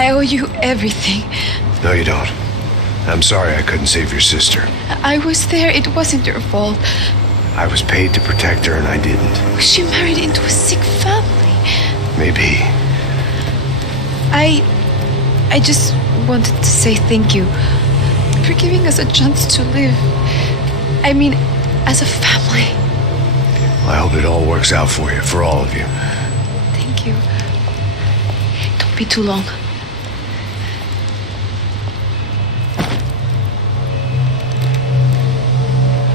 I owe you everything. No, you don't. I'm sorry I couldn't save your sister. I was there. It wasn't your fault. I was paid to protect her and I didn't. She married into a sick family. Maybe. I just wanted to say thank you for giving us a chance to live. I mean, as a family. I hope it all works out for you, for all of you. Thank you. Don't be too long.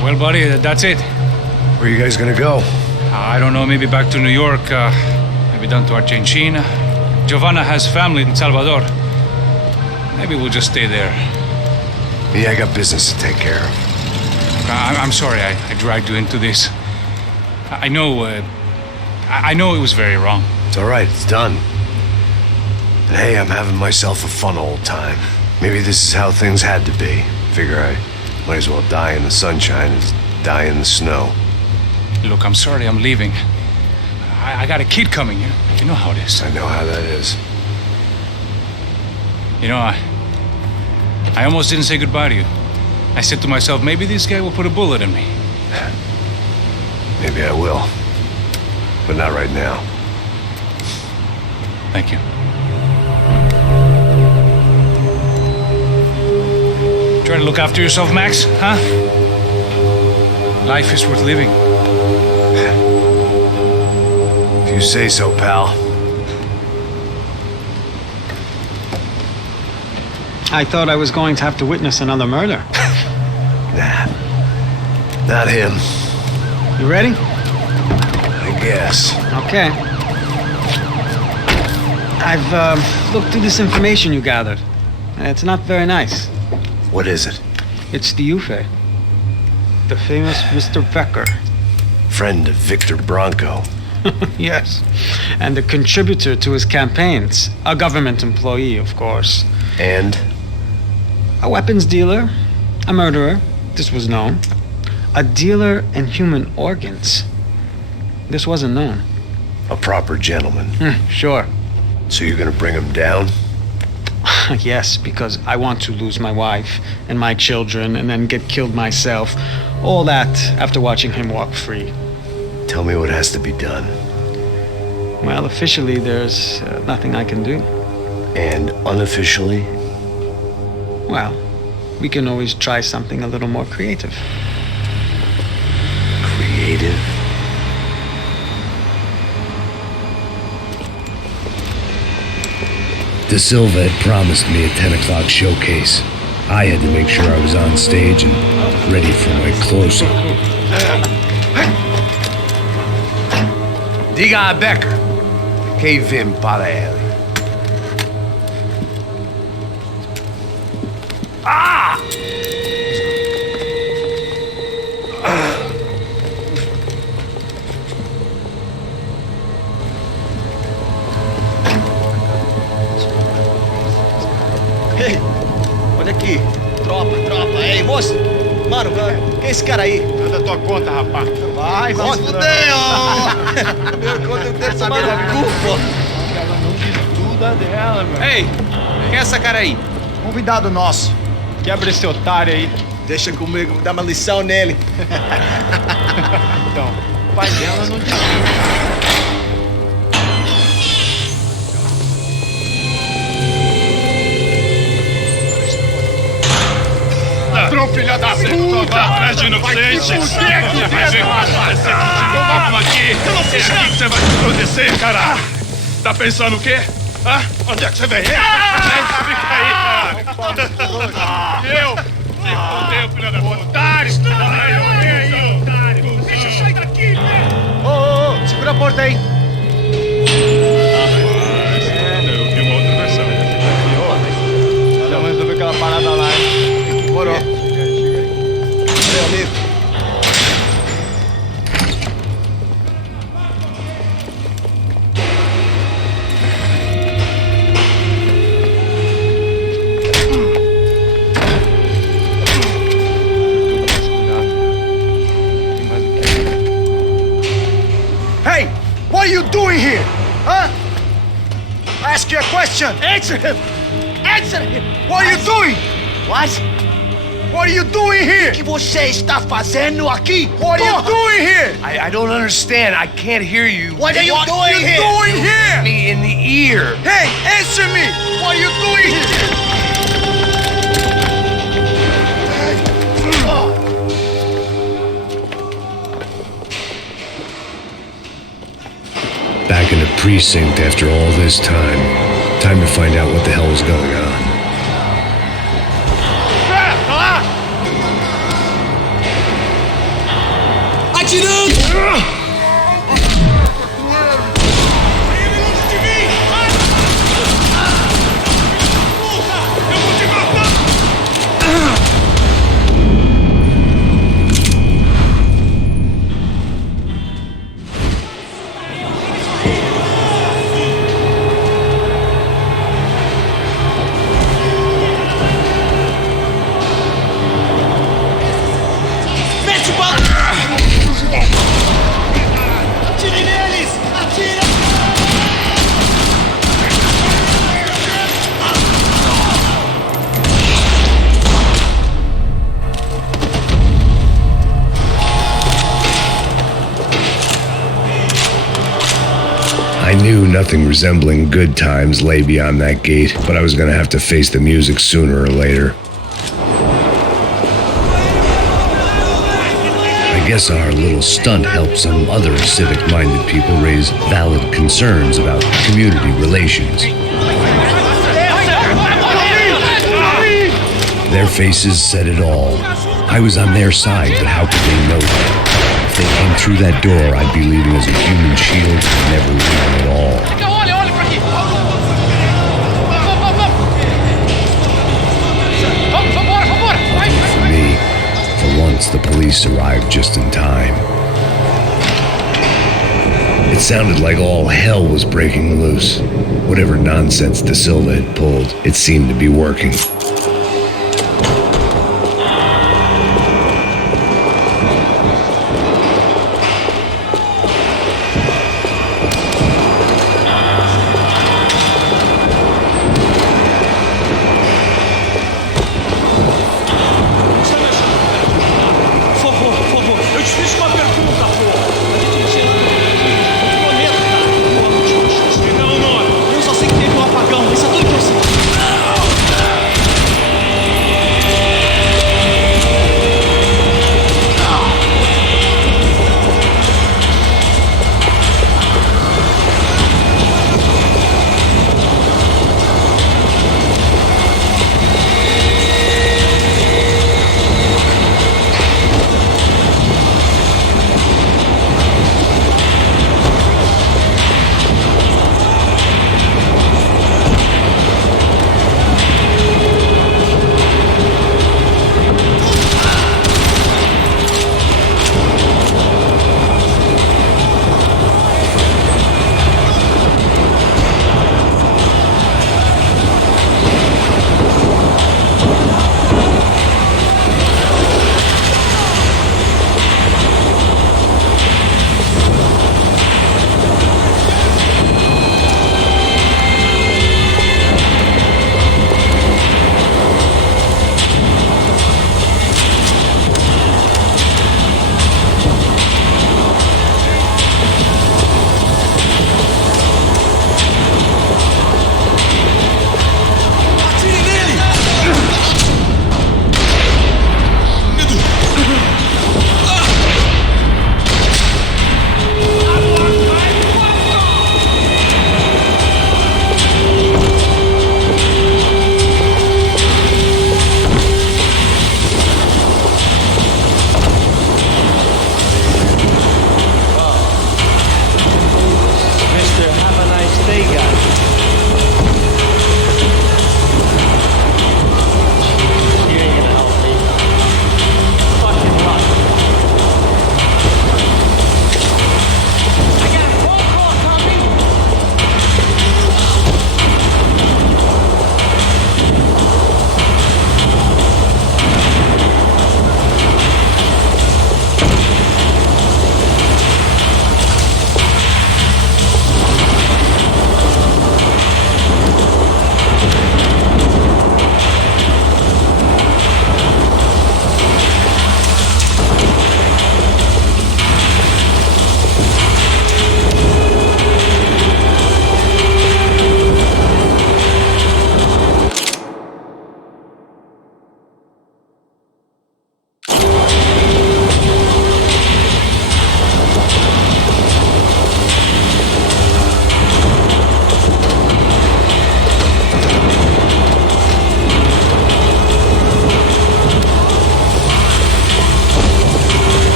Well, buddy, that's it. Where are you guys gonna go? I don't know, maybe back to New York, maybe down to Argentina. Giovanna has family in Salvador. Maybe we'll just stay there. Yeah, I got business to take care of. I'm sorry I dragged you into this. I know it was very wrong. It's all right, it's done. And hey, I'm having myself a fun old time. Maybe this is how things had to be. Figure I might as well die in the sunshine as die in the snow. Look, I'm sorry I'm leaving. I got a kid coming, you know how it is. I know how that is. You know, I almost didn't say goodbye to you. I said to myself, maybe this guy will put a bullet in me. Maybe I will. But not right now. Thank you. Try to look after yourself, Max, huh? Life is worth living. If you say so, pal. I thought I was going to have to witness another murder. Nah. Not him. You ready? I guess. Okay. I've looked through this information you gathered. It's not very nice. What is it? It's the Ufe. The famous Mr. Becker. Friend of Victor Bronco. Yes. And a contributor to his campaigns. A government employee, of course. And? A weapons dealer. A murderer. This was known. A dealer in human organs. This wasn't known. A proper gentleman. Sure. So you're gonna bring him down? Yes, because I want to lose my wife and my children and then get killed myself. All that after watching him walk free. Tell me what has to be done. Well, officially, there's nothing I can do. And unofficially? Well, we can always try something a little more creative. Creative? De Silva had promised me a 10 o'clock showcase. I had to make sure I was on stage and ready for my close-up. Diga a Becker que vim para ele. Ah! Ei, olha aqui. Tropa. Ei, moço. Mano, quem é esse cara aí? Manda tua conta, rapaz. Vai se fuder, ó. Meu conta deve saber da culpa. Ela não diz tudo dela, meu. Ei, quem é essa cara aí? Convidado nosso. Quebra esse otário aí. Deixa comigo, vou dar uma lição nele. Então, o pai dela não diz tudo. Ladrão, filha da puta! Vai atrás de inocente! Vamos aqui! É aqui que você vai se proteger, cara! Tá pensando o quê? Hã? Onde é que você vem? Fica aí, cara! Eu? Se fodeu, filha da puta! Otário! Otário! Deixa eu sair daqui, velho! Ô, segura a porta aí! Eu vi uma outra versão. Vamos resolver aquela parada lá, hein? Demorou. Chega aí. Meu amigo. Hey! What question! Answer him! Answer him! What are you doing? What? What are you doing here? O que você está fazendo aqui? What are you Porra! doing here? I don't understand. I can't hear you. What are you doing here? Doing here? Me in the ear. Hey, answer me! What are you doing here? Back in the precinct after all this time. Time to find out what the hell was going on. Mete bala! Atire neles! Atira! I knew nothing resembling good times lay beyond that gate, but I was gonna have to face the music sooner or later. I guess our little stunt helped some other civic-minded people raise valid concerns about community relations. Their faces said it all. I was on their side, but how could they know that? If they came through that door, I'd be leaving as a human shield and never leaving at all. For me, for once, the police arrived just in time. It sounded like all hell was breaking loose. Whatever nonsense De Silva had pulled, it seemed to be working. Por favor, eu te fiz uma pergunta, porra! Não, eu só sei que teve um apagão, isso é tudo que eu sei.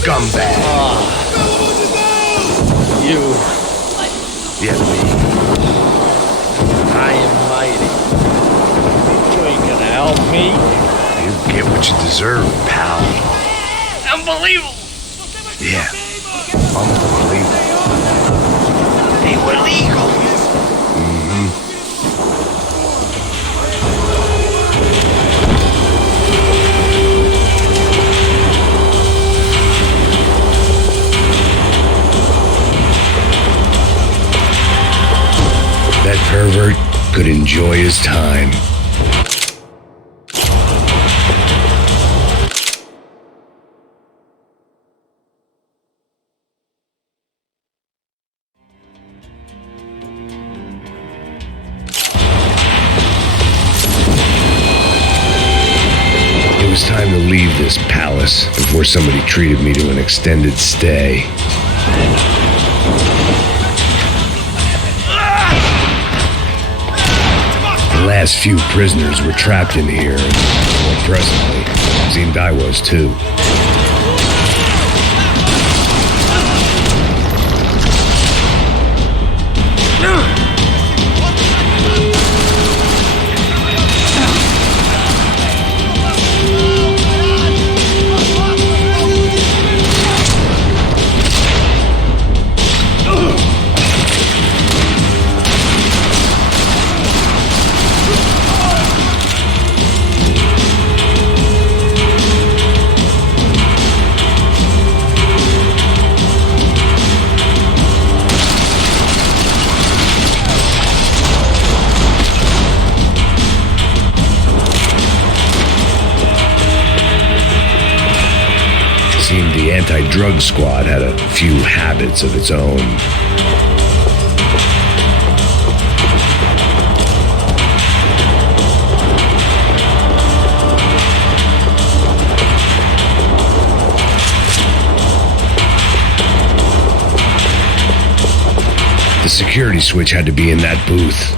scumbag. You, Yeah, me. I am mighty. You ain't gonna help me. You get what you deserve, pal. Unbelievable. Yeah. Unbelievable. They were legal. That pervert could enjoy his time. It was time to leave this palace before somebody treated me to an extended stay. The last few prisoners were trapped in here, and well, presently, seemed I was too. Seemed the anti-drug squad had a few habits of its own. The security switch had to be in that booth.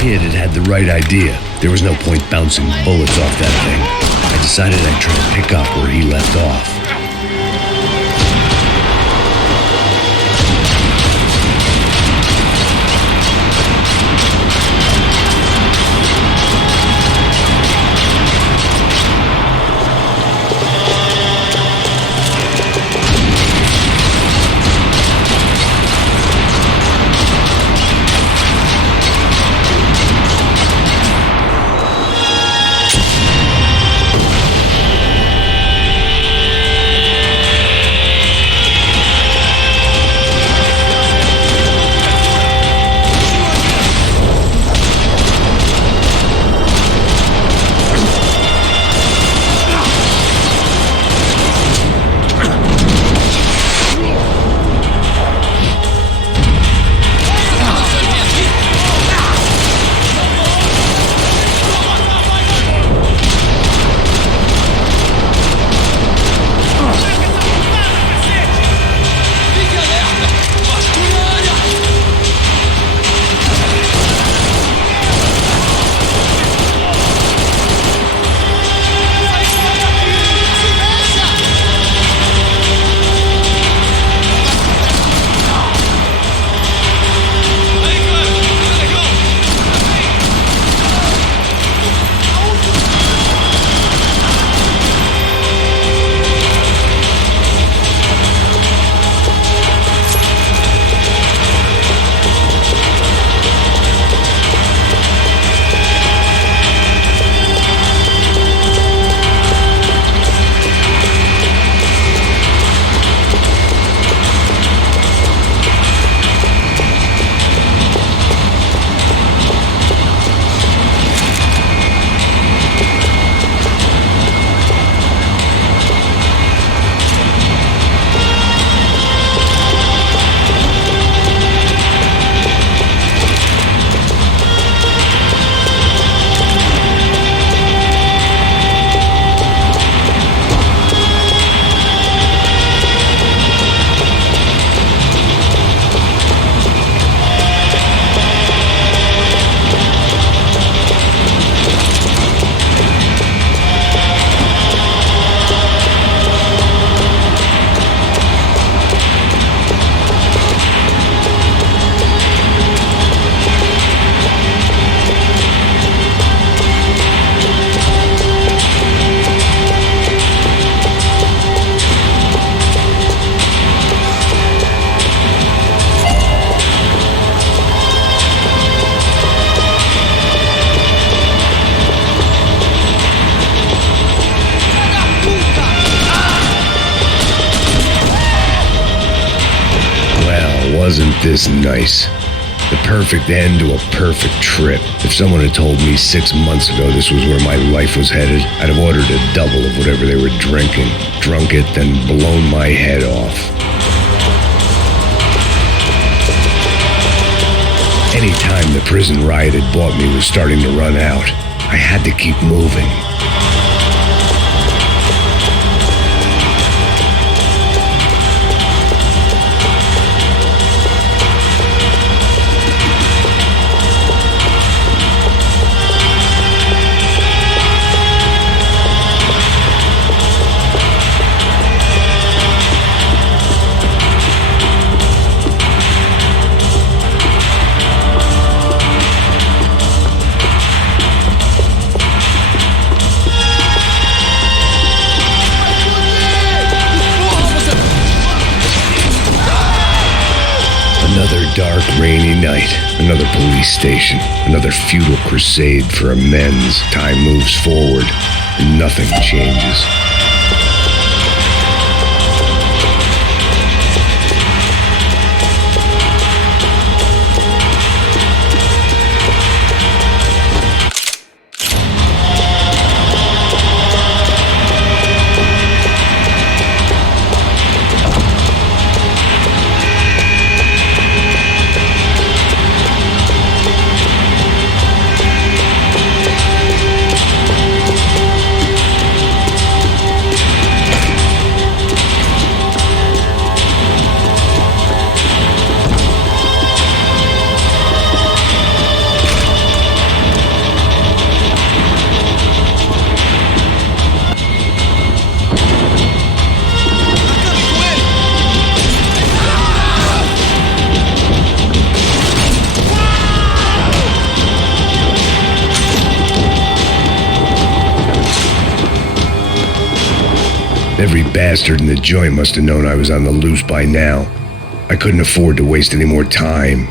Kid had the right idea. There was no point bouncing bullets off that thing. I decided I'd try to pick up where he left off. Wasn't this nice? The perfect end to a perfect trip. If someone had told me 6 months ago this was where my life was headed, I'd have ordered a double of whatever they were drinking, drunk it, then blown my head off. Any time the prison riot had bought me was starting to run out. I had to keep moving. Another dark, rainy night. Another police station. Another futile crusade for amends. Time moves forward, and nothing changes. Every bastard in the joint must have known I was on the loose by now. I couldn't afford to waste any more time.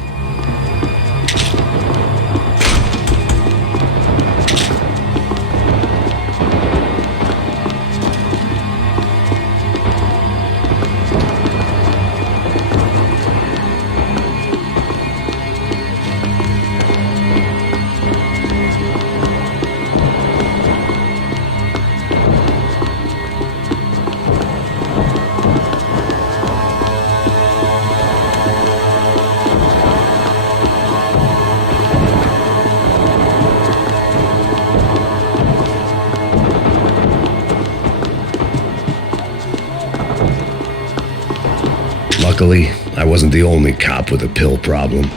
Luckily, I wasn't the only cop with a pill problem.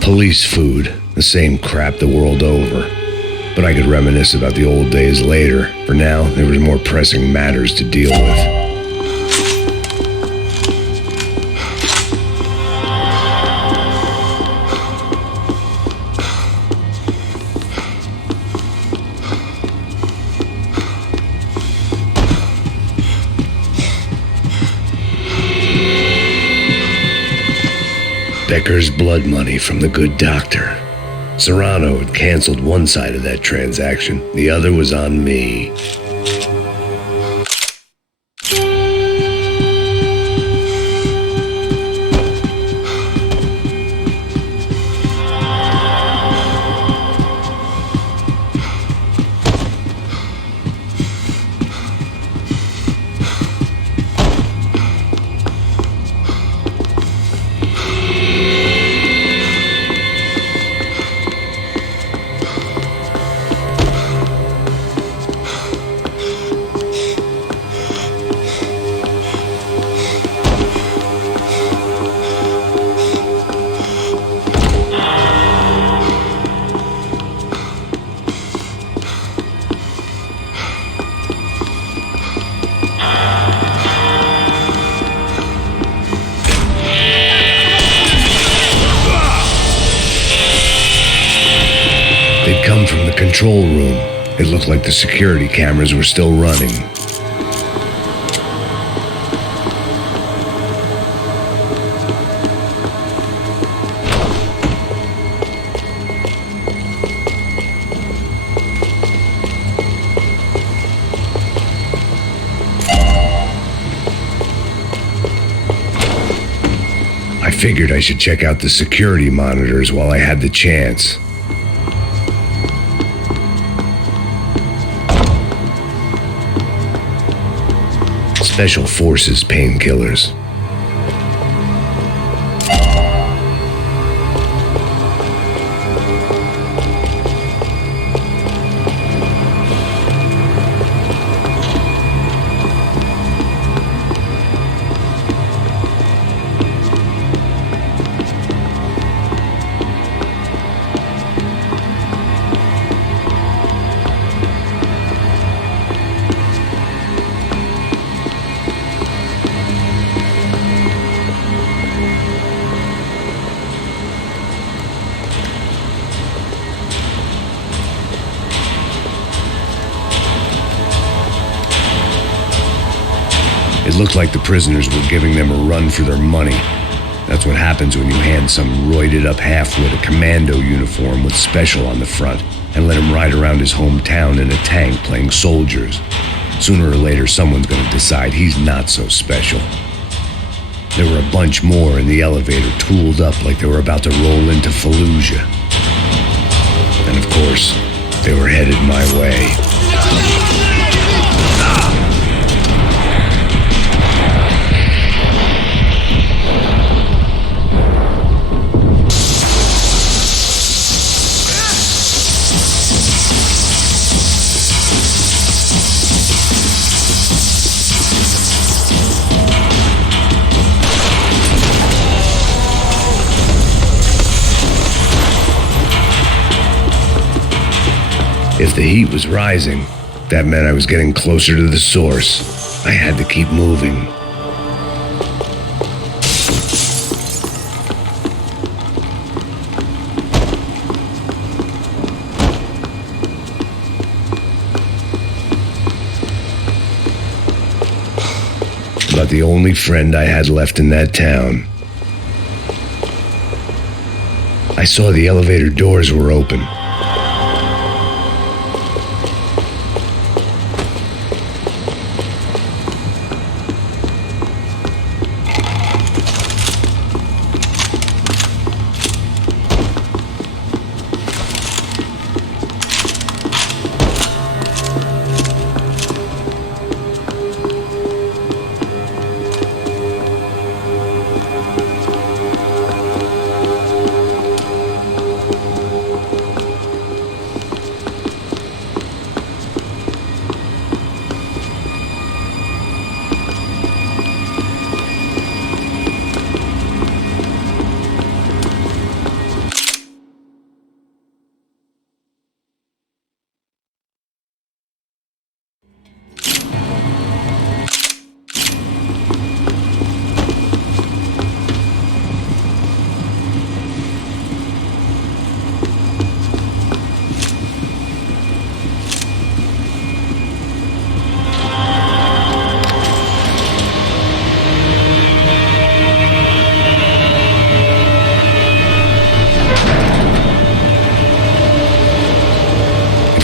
Police food, the same crap the world over. But I could reminisce about the old days later. For now, there was more pressing matters to deal with. Becker's blood money from the good doctor. Serrano had canceled one side of that transaction. The other was on me. come from the control room. It looked like the security cameras were still running. I figured I should check out the security monitors while I had the chance. Special Forces painkillers. It looked like the prisoners were giving them a run for their money. That's what happens when you hand some roided-up half-wit a commando uniform with special on the front and let him ride around his hometown in a tank playing soldiers. Sooner or later, someone's gonna decide he's not so special. There were a bunch more in the elevator, tooled up like they were about to roll into Fallujah. And of course, they were headed my way. If the heat was rising, that meant I was getting closer to the source. I had to keep moving. About the only friend I had left in that town. I saw the elevator doors were open.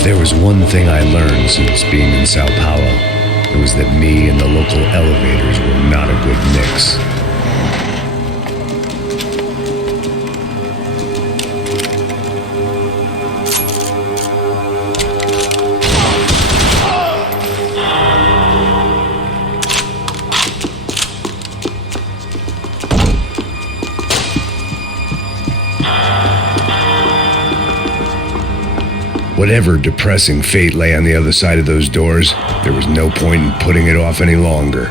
There was one thing I learned since being in Sao Paulo. It was that me and the local elevators were not a good mix. Whatever depressing fate lay on the other side of those doors, there was no point in putting it off any longer.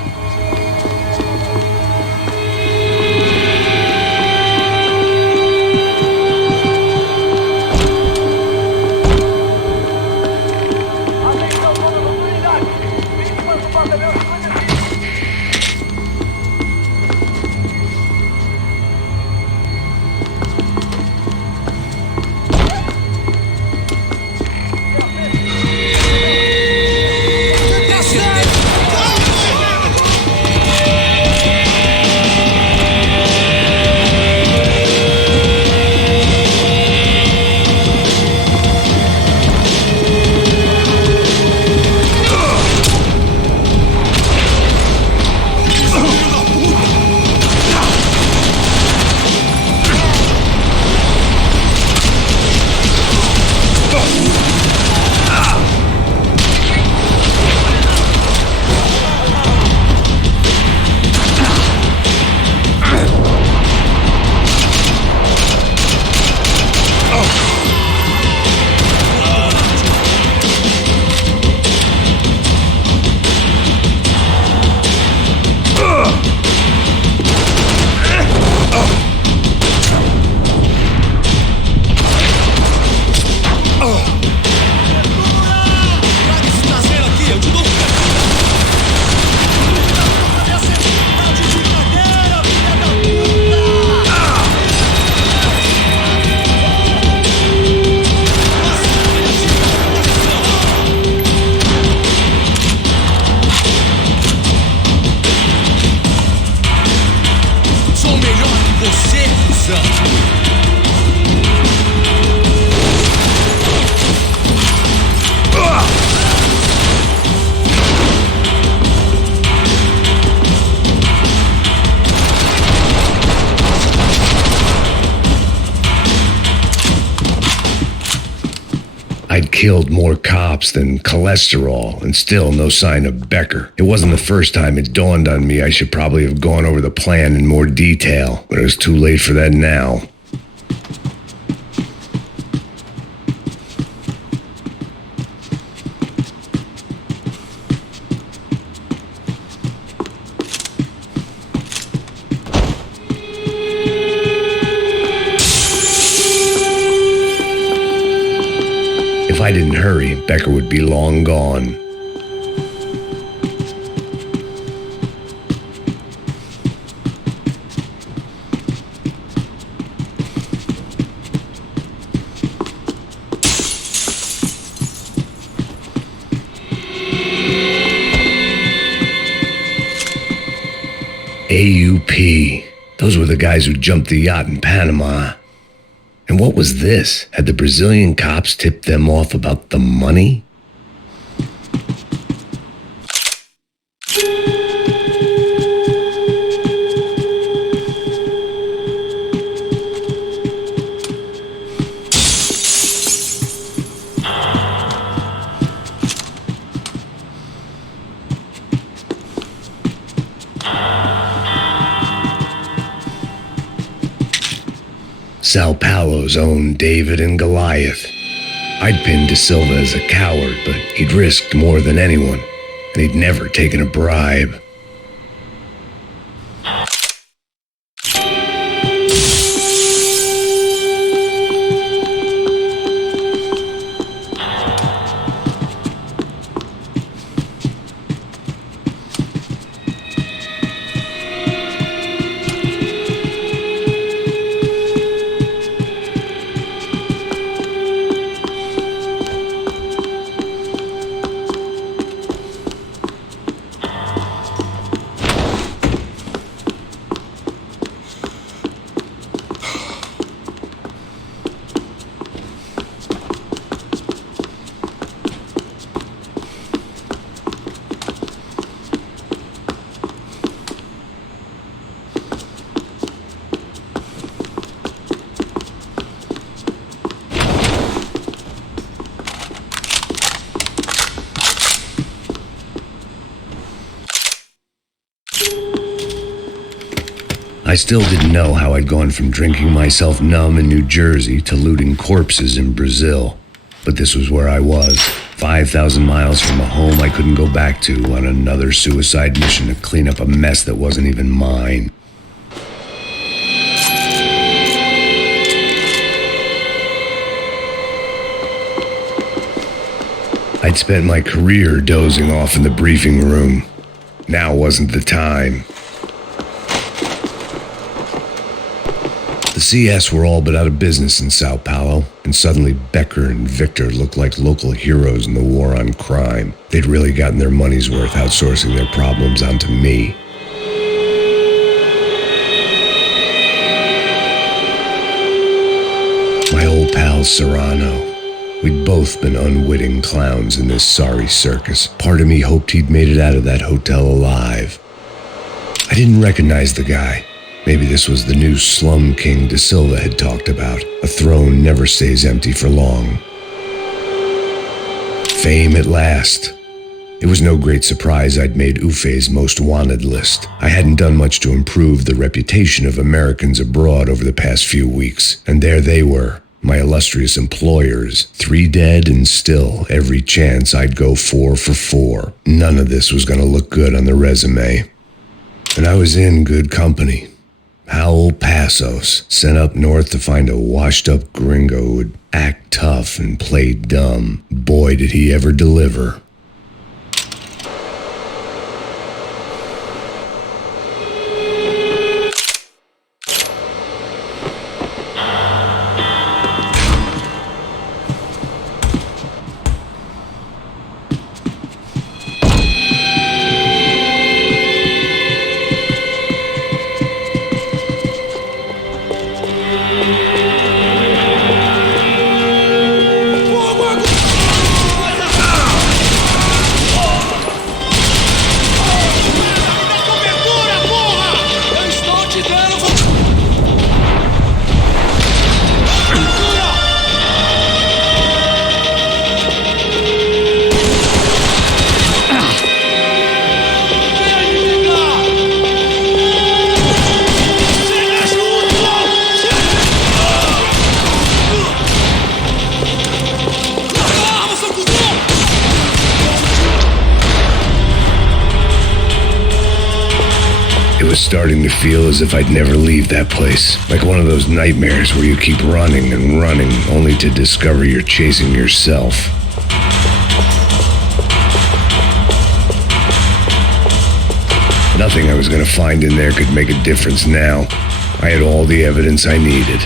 killed more cops than cholesterol, and still no sign of Becker. It wasn't the first time it dawned on me I should probably have gone over the plan in more detail, but it was too late for that now. If I didn't hurry, Becker would be long gone. AUP. Those were the guys who jumped the yacht in Panama. And what was this? Had the Brazilian cops tipped them off about the money? Sao Paulo's own David and Goliath. I'd pinned De Silva as a coward, but he'd risked more than anyone, and he'd never taken a bribe. I still didn't know how I'd gone from drinking myself numb in New Jersey to looting corpses in Brazil. But this was where I was, 5,000 miles from a home I couldn't go back to, on another suicide mission to clean up a mess that wasn't even mine. I'd spent my career dozing off in the briefing room. Now wasn't the time. The CS were all but out of business in Sao Paulo, and suddenly Becker and Victor looked like local heroes in the war on crime. They'd really gotten their money's worth outsourcing their problems onto me. My old pal Serrano. We'd both been unwitting clowns in this sorry circus. Part of me hoped he'd made it out of that hotel alive. I didn't recognize the guy. Maybe this was the new slum king De Silva had talked about. A throne never stays empty for long. Fame at last. It was no great surprise I'd made Ufe's most wanted list. I hadn't done much to improve the reputation of Americans abroad over the past few weeks, and there they were, my illustrious employers, 3 dead and still every chance I'd go 4 for 4. None of this was going to look good on the resume. And I was in good company. Howell Passos, sent up north to find a washed-up gringo who would act tough and play dumb. Boy, did he ever deliver. was starting to feel as if I'd never leave that place. Like one of those nightmares where you keep running and running only to discover you're chasing yourself. Nothing I was going to find in there could make a difference now. I had all the evidence I needed.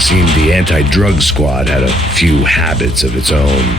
Seemed the anti-drug squad had a few habits of its own.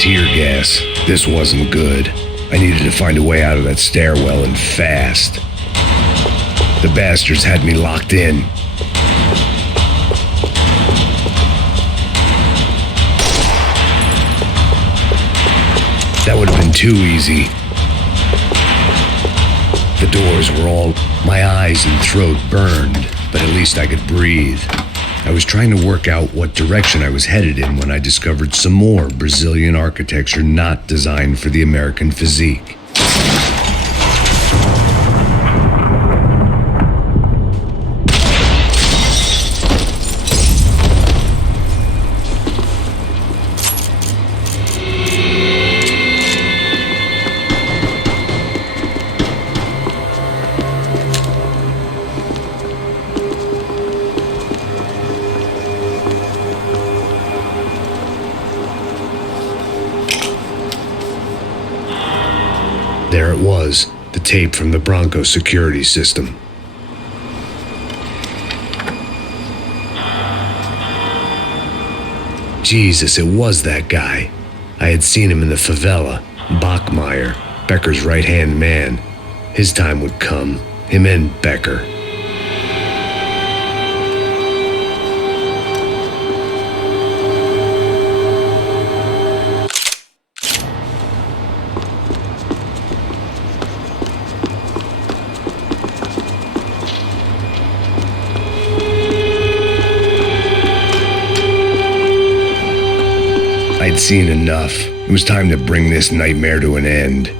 Tear gas. This wasn't good. I needed to find a way out of that stairwell and fast. The bastards had me locked in. That would have been too easy. The doors were all... My eyes and throat burned, but at least I could breathe. I was trying to work out what direction I was headed in when I discovered some more Brazilian architecture not designed for the American physique. There it was, the tape from the Bronco security system. Jesus, it was that guy. I had seen him in the favela, Bachmeyer, Becker's right-hand man. His time would come, him and Becker. I'd seen enough. It was time to bring this nightmare to an end.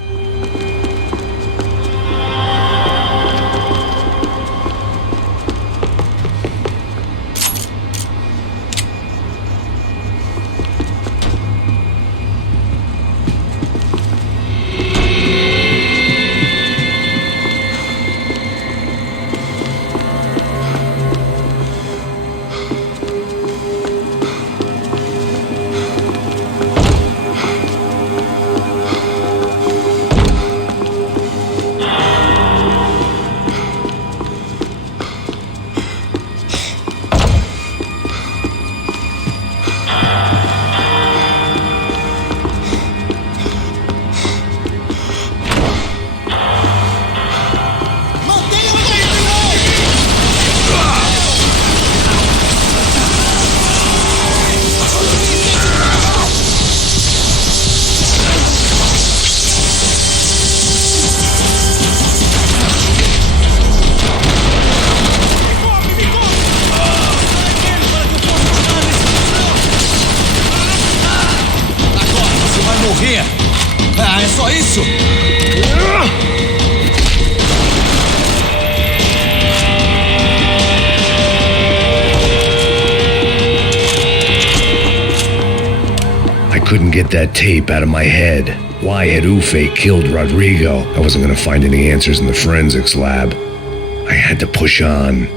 só isso? I couldn't get that tape out of my head. Why had Ufe killed Rodrigo? I wasn't gonna find any answers in the forensics lab. I had to push on.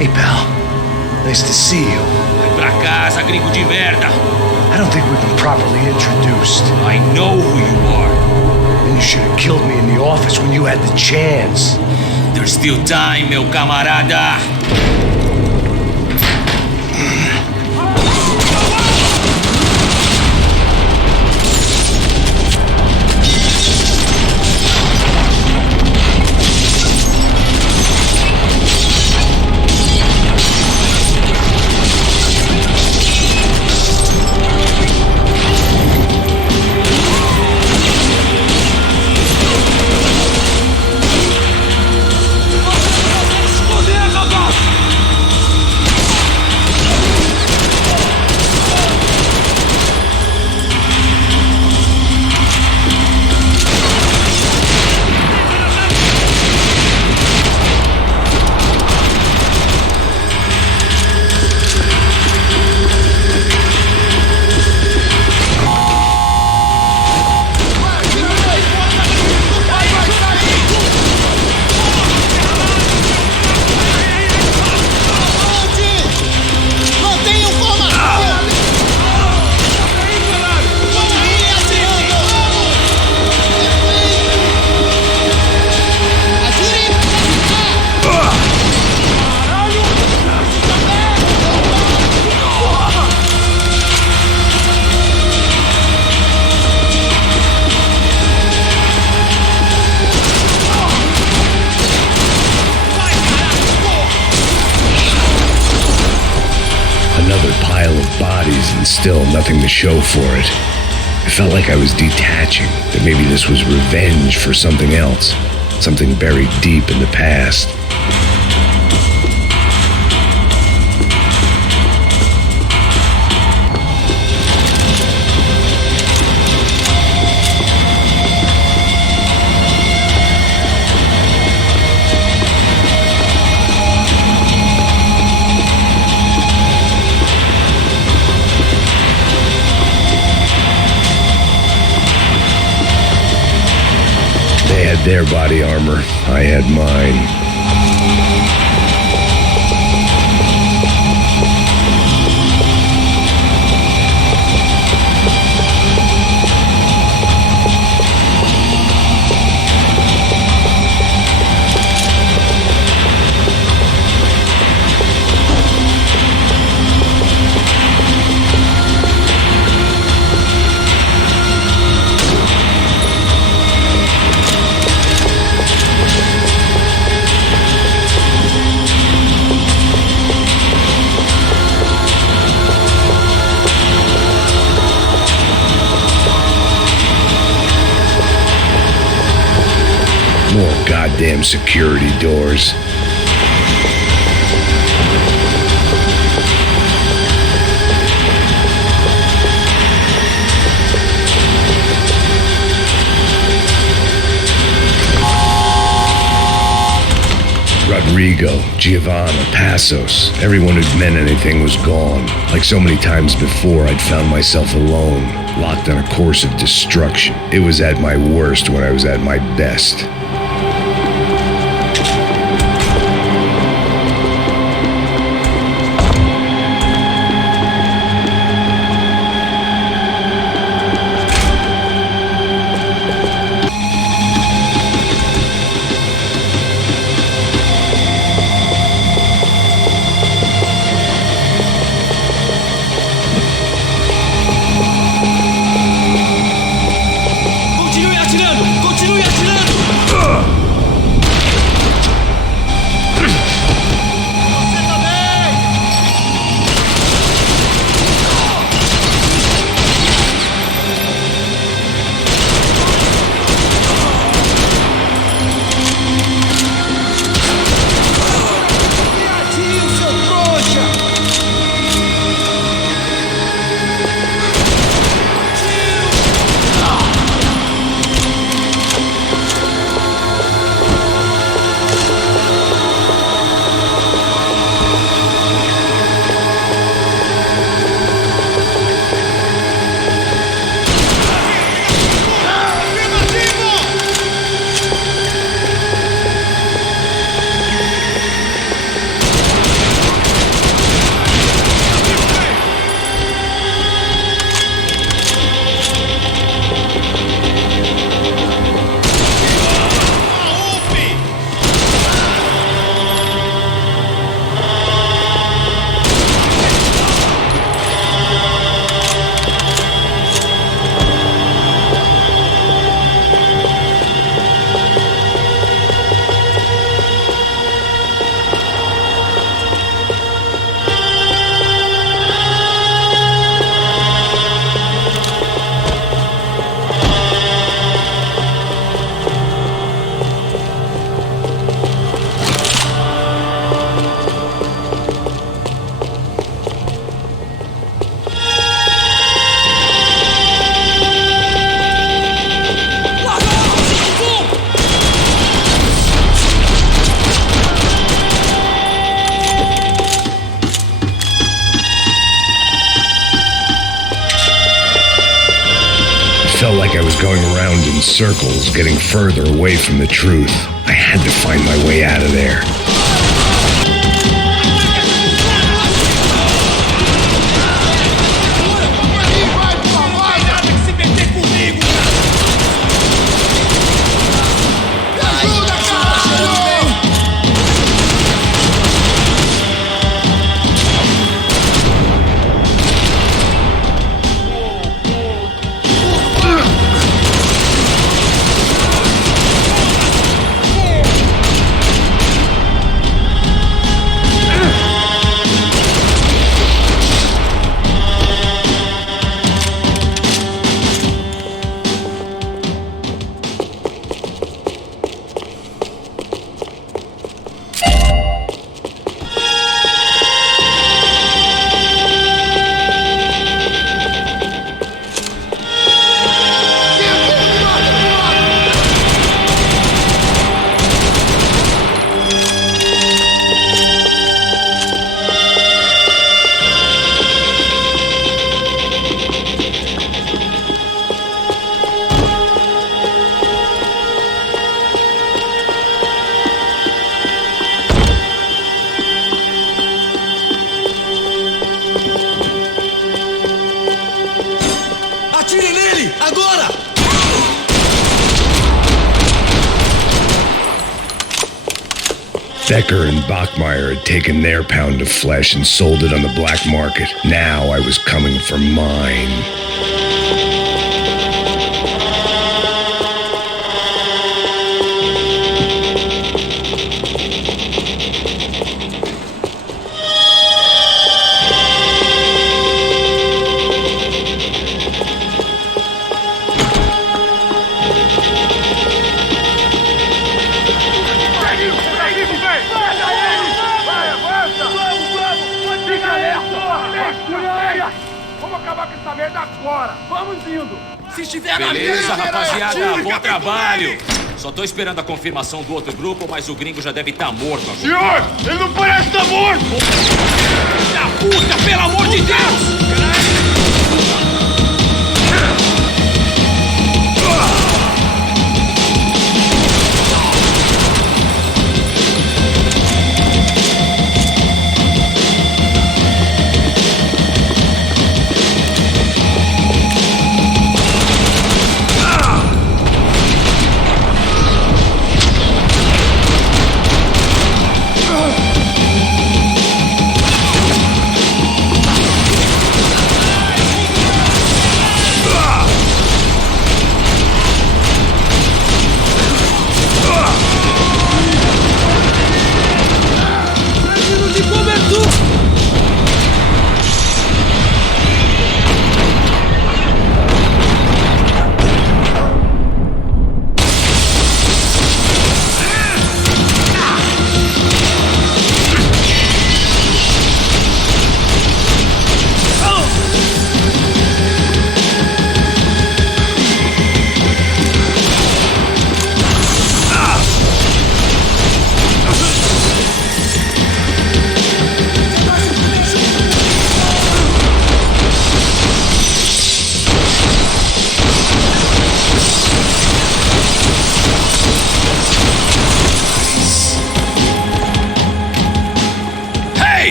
Hey, pal. Nice to see you. Vai pra casa, gringo de merda. I don't think we've been properly introduced. I know who you are. And you should have killed me in the office when you had the chance. There's still time, meu camarada. Another pile of bodies and still nothing to show for it. I felt like I was detaching, that maybe this was revenge for something else, something buried deep in the past. They had their body armor, I had mine. More goddamn security doors. Rodrigo, Giovanna, Passos, everyone who'd meant anything was gone. Like so many times before, I'd found myself alone, locked on a course of destruction. It was at my worst when I was at my best. Continue atirando! Continue going around in circles, getting further away from the truth. I had to find my way out of there. Atire nele! Agora! Becker and Bachmeyer had taken their pound of flesh and sold it on the black market. Now I was coming for mine. Beleza, rapaziada, bom trabalho. Só tô esperando a confirmação do outro grupo, mas o gringo já deve estar morto agora. Senhor, ele não parece estar morto! Da puta, pelo amor de Deus!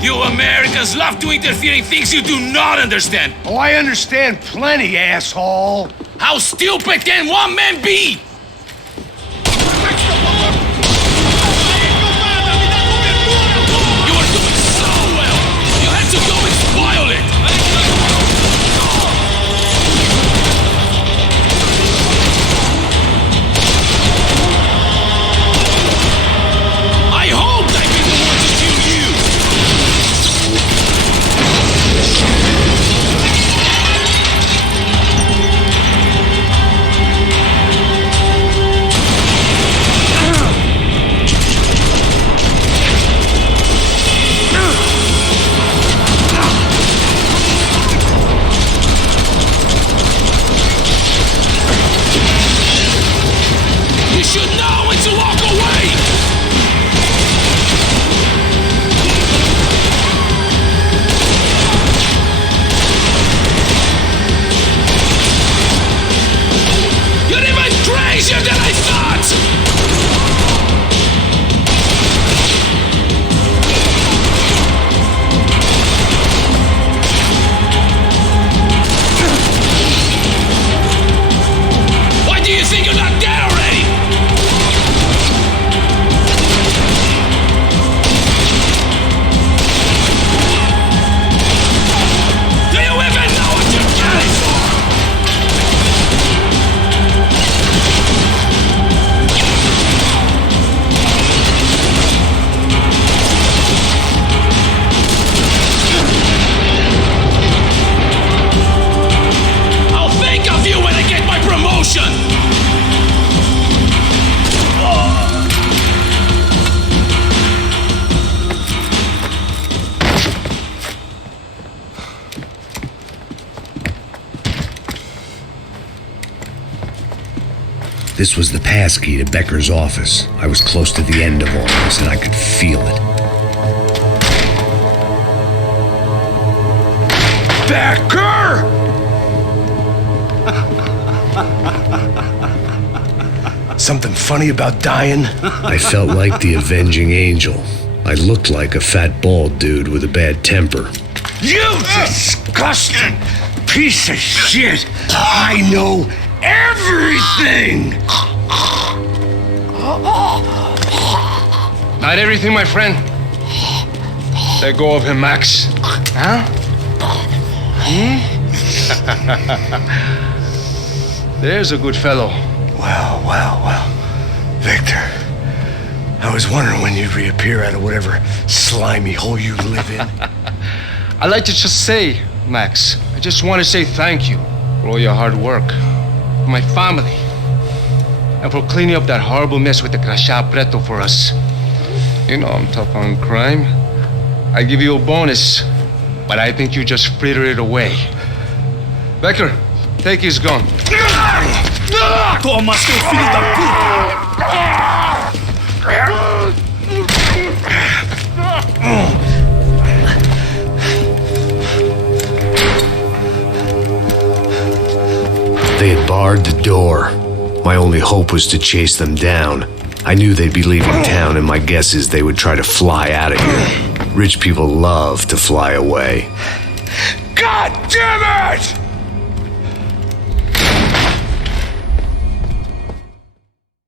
You Americans love to interfere in things you do not understand. Oh, I understand plenty, asshole. How stupid can one man be? You were doing so well. You had to go and spoil it. I hoped I'd be the one to kill you. This was the passkey to Becker's office. I was close to the end of all this, and I could feel it. Becker! Something funny about dying? I felt like the avenging angel. I looked like a fat bald dude with a bad temper. You disgusting piece of shit! I know everything! Not everything, my friend. Let go of him, Max. Huh? There's a good fellow. Well. Victor, I was wondering when you'd reappear out of whatever slimy hole you live in. I'd like to just say, Max, I just want to say thank you for all your hard work, for my family, and for cleaning up that horrible mess with the crachá preto for us. You know I'm tough on crime. I give you a bonus, but I think you just frittered it away. Becker, take his gun. Toma, seu filho da puta! They had barred the door. My only hope was to chase them down. I knew they'd be leaving town, and my guess is they would try to fly out of here. Rich people love to fly away. God damn it!